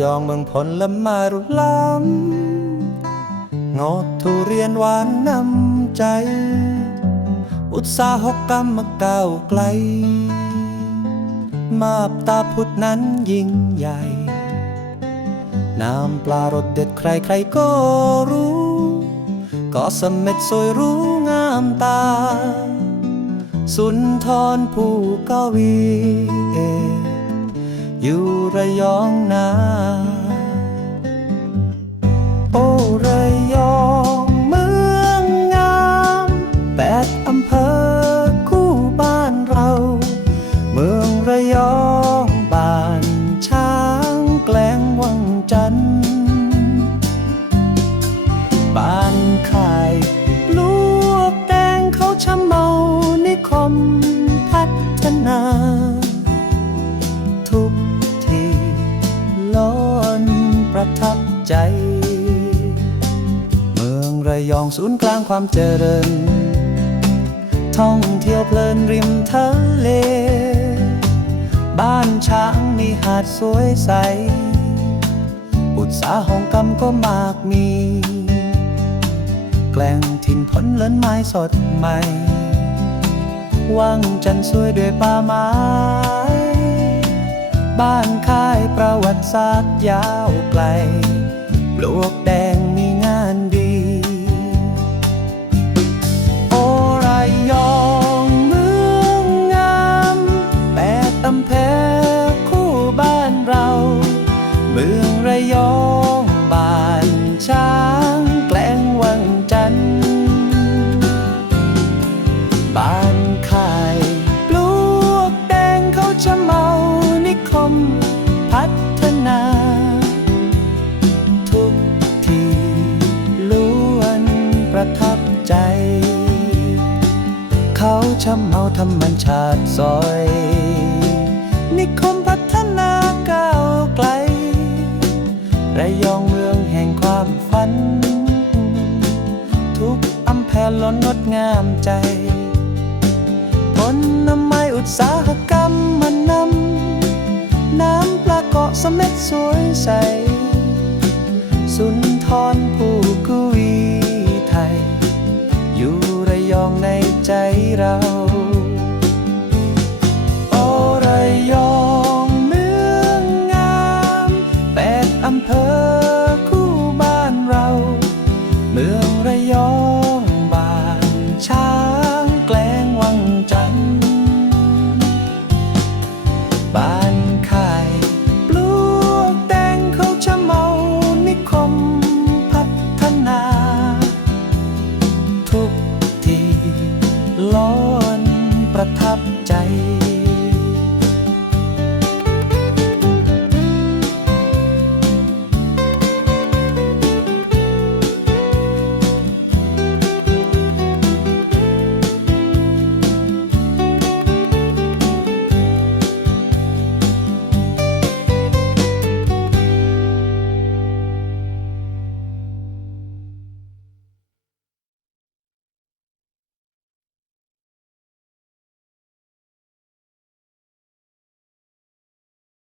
ยองเมืองผลละมารุล้ำงดทุเรียนหวานนำใจ อุตสาหกรรมมาก้าวไกล มาบตาพุทธนั้นยิ่งใหญ่ น้ำปลารสเด็ดใครใครก็รู้ก็สมเม็ดสวยรู้งามตา สุนทรผู้กวีเอ อยู่ระยองนาโอ้ระยองเมืองงามแปด ล้นประทับใจ เมืองระยองศูนย์กลางความเจริญ ท่องเที่ยวเพลินริมทะเล บ้านช้างมีหาดสวยใส อุตสาหกรรมก็มากมี แกล้งถิ่นผลเลินไม้สดใหม่วังจันทร์สวยด้วยป่าไม้ บ้านค่ายประวัติศาสตร์ยาวไกลปลวกแดงมีง ใจ เขาช่ำเมาธรรมชาติซอย นิคมพัฒนาก้าวไกล ระยองเมืองแห่งความฝัน ทุกอำเภอล้นงดงามใจผลน้ำไม้อุตสาหกรรมมันนำน้ำปลาเกาะสม็ดสวยใส สุนทรผู้กวี out. ประทับ